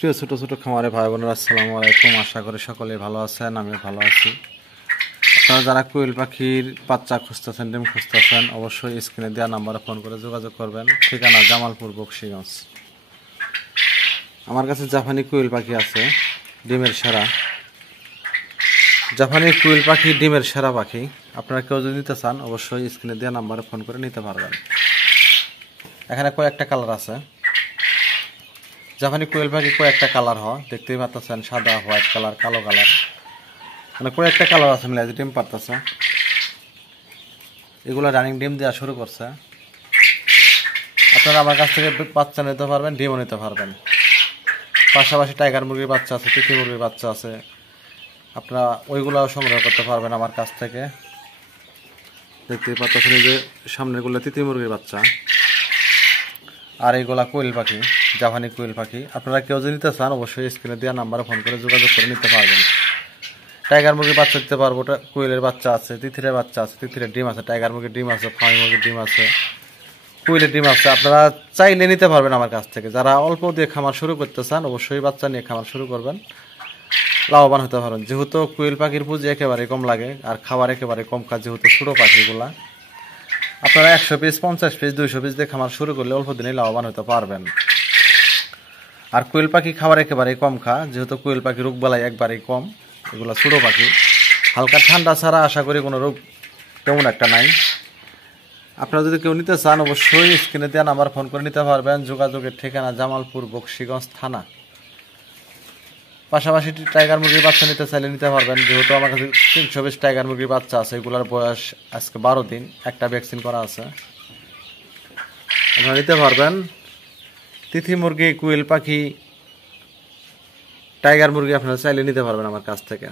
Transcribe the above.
প্রিয় ছোট ছোট খামারে ভাই বোনেরা, আসসালামু আলাইকুম। আশা করি সকলে ভালো আছেন, আমিও ভালো আছি। আপনারা যারা কোয়েল পাখির বাচ্চা খুঁজতেছেন, ডিম খুঁজতেছেন, অবশ্যই স্ক্রিনে দেওয়া নাম্বারে ফোন করে যোগাযোগ করবেন। ঠিকানা জামালপুর, বকশীগঞ্জ। আমার কাছে জাপানি কোয়েল পাখি আছে, ডিমের সেরা। জাপানি কোয়েল পাখি ডিমের সেরা পাখি। আপনারা কেউ যদি নিতে চান, অবশ্যই স্ক্রিনে দেওয়া নাম্বারে ফোন করে নিতে পারবেন। এখানে কয়েকটা কালার আছে। জাপানি কোয়েল পাখি কয়েকটা কালার হয়, দেখতেই পাচ্ছেন, সাদা, হোয়াইট কালার, কালো কালার, মানে কয়েকটা কালার আছে মিলে ডিম পারতেছে। এগুলো রানিং ডিম দেওয়া শুরু করছে। আপনারা আমার কাছ থেকে বাচ্চা নিতে পারবেন, ডিমও নিতে পারবেন। পাশাপাশি টাইগার মুরগির বাচ্চা আছে, তিথি মুরগির বাচ্চা আছে, আপনারা ওইগুলোও সংগ্রহ করতে পারবেন আমার কাছ থেকে। দেখতেই পাচ্ছেন যে সামনেগুলো তিথি মুরগির বাচ্চা, আর এইগুলা কোয়েল পাখি, জাপানি কোয়েল পাখি। আপনারা কেউ যদি নিতে চান, অবশ্যই স্ক্রিনে দেওয়া নাম্বারে ফোন করে যোগাযোগ করে নিতে পারবেন। টাইগার মুরগির বাচ্চা দিতে পারবো, কোয়েলের বাচ্চা আছে, তিথিরের বাচ্চা আছে, তিথিরের ডিম আছে, টাইগার মুরগির ডিম আছে, ফার্মি মুরগির ডিম আছে, কোয়েলের ডিম আছে। আপনারা চাইলে নিতে পারবেন আমার কাছ থেকে। যারা অল্প দিয়ে খামার শুরু করতে চান, অবশ্যই বাচ্চা নিয়ে খামার শুরু করবেন, লাভবান হতে পারেন। যেহেতু কোয়েল পাখির পুঁজি একেবারে কম লাগে, আর খাবার একেবারে কম খায়, যেহেতু ছোটো পাখিগুলা। আপনারা 100 পিস, 50 পিস, 200 পিস দিয়ে খামার শুরু করলে অল্প দিনেই লাভবান হতে পারবেন। আর কোয়েল পাখি খাবার একেবারেই কম যেহেতু কোয়েল পাখি রোগ বালাই একবারেই কম। এগুলো ছোটো পাখি, হালকা ঠান্ডা ছাড়া আশা করি কোনো রোগ তেমন একটা নাই। আপনারা যদি কেউ নিতে চান, অবশ্যই স্ক্রিনে দেওয়া নাম্বার ফোন করে নিতে পারবেন। যোগাযোগের ঠিকানা জামালপুর, বকশীগঞ্জ থানা। পাশাপাশি টাইগার মুরগির বাচ্চা নিতে চাইলে নিতে পারবেন। যেহেতু আমার কাছে 300 পিস টাইগার মুরগির বাচ্চা আছে, এগুলোর বয়স আজকে 12 দিন, একটা ভ্যাকসিন করা আছে। আপনারা নিতে পারবেন। তিথি মুরগি, কোয়েল পাখি, টাইগার মুরগি আপনারা চাইলে নিতে পারবেন আমার কাছ থেকে।